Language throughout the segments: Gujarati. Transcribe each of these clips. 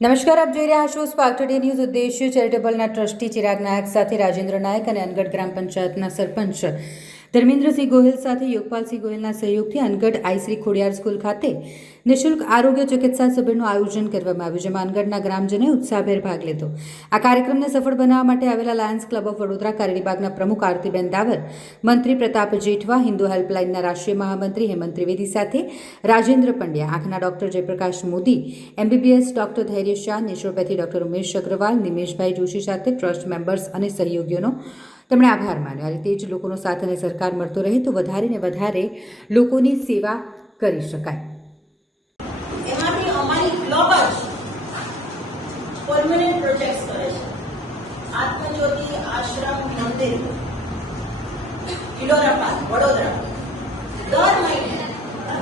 નમસ્કાર, આપ જોઈ રહ્યા છો સ્પાર્ક ટુડે ન્યૂઝ. ઉદ્દેશ્ય ચેરિટેબલના ટ્રસ્ટી ચિરાગ નાયક સાથે રાજેન્દ્ર નાયક અને અનગઢ ગ્રામ પંચાયતના સરપંચ ધર્મેન્દ્રસિંહ ગોહિલ સાથે યોગપાલસિંહ ગોહિલના સહયોગથી અનગઢ આઈ ખોડિયાર સ્કૂલ ખાતે નિઃશુલ્ક આરોગ્ય ચિકિત્સા શિબિરનું આયોજન કરવામાં આવ્યું, જેમાં અનગઢના ગ્રામજનોએ ઉત્સાહભેર ભાગ લીધો. આ કાર્યક્રમને સફળ બનાવવા માટે આવેલા લાયન્સ ક્લબ ઓફ વડોદરા કારેલીબાગના પ્રમુખ આરતીબેન દાવર, મંત્રી પ્રતાપ જેઠવા, હિન્દુ હેલ્પલાઇનના રાષ્ટ્રીય મહામંત્રી હેમંત ત્રિવેદી સાથે રાજેન્દ્ર પંડ્યા, આંખના doctor Jayprakash Modi, MBBS doctor Dhairya Shah, naturopathy doctor Umesh Agarwal, Nimeshbhai Joshi સાથે ટ્રસ્ટ મેમ્બર્સ અને સહયોગીઓનો તેમણે આભાર માન્યો. આ રીતે જ લોકોનો સાથ અને સરકાર મળતો રહે તો વધારે ને વધારે લોકોની સેવા કરી શકાય. એમાંથી અમારી ક્લબ જ પરમેનન્ટ પ્રોજેક્ટ્સ કરે છે. આત્મજ્યોતિ આશ્રમ મંદિર કિલોરા પાર્ક વડોદરા દર મહિને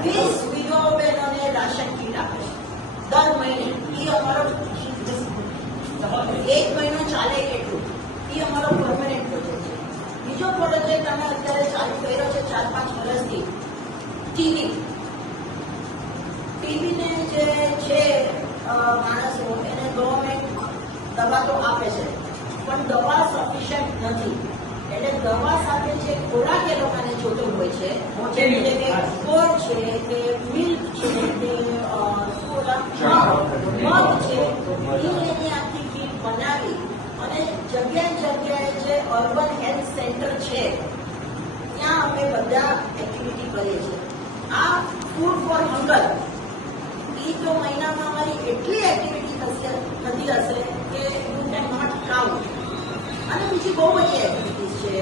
20 વિધવો બહેનોને રાશન કીટ આપે છે. દર મહિને એ અમારો 1 મહિનો ચાલે એટલું એ અમારો પરમેનન્ટ પ્રોજેક્ટ છે. બીજો પ્રોજેક્ટ અમે અત્યારે ચાલુ કર્યો છે 4-5 વર્ષથી, ટીવીને જે છે માણસો એને ગવર્મેન્ટ દવા તો આપે છે, પણ દવા સફિશિયન્ટ નથી. એટલે દવા સાથે જે ખોરાક એ લોકોને જોતો હોય છે, જેમ કે ગોળ છે કે મિલ્ક છે કે મગ છે, એની આખી કીટ બનાવી અને જગ્યાએ જે અર્બન હેલ્થ સેન્ટર છે ત્યાં અમે બધા એક્ટિવિટી કરીએ છીએ. આ ફૂડ ફોર હંગર એ તો મહિનામાં અમારી એટલી એક્ટિવિટી થતી હશે કે યુ કેન નોટ કાઉન્ટ. અને બીજી બહુ બધી એક્ટિવિટીઝ છે,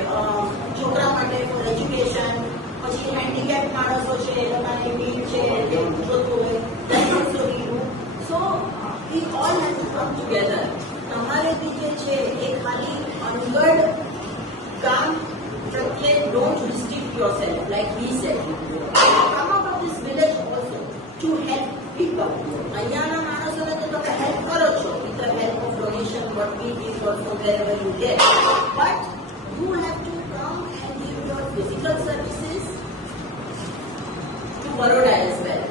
છોકરા માટે ફોર એજ્યુકેશન, પછી હેન્ડીકેપ માણસો છે એ લોકોને નીડ છે તે જોતું હોય that also we do. So we all have to come together. તમારે બી જે છે એ ખાલી અનગઢ ગામ પ્રત્યે don't restrict yourself like we said. Come out of this village also to help people. અહીંયાના માણસોને તો તમે હેલ્પ કરો છો with the help of donation what we give also wherever you get, but you have to come and give your physical services to Baroda as well.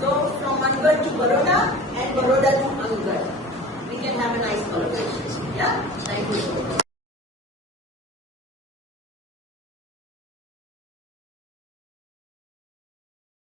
So from Angad to Baroda and Baroda to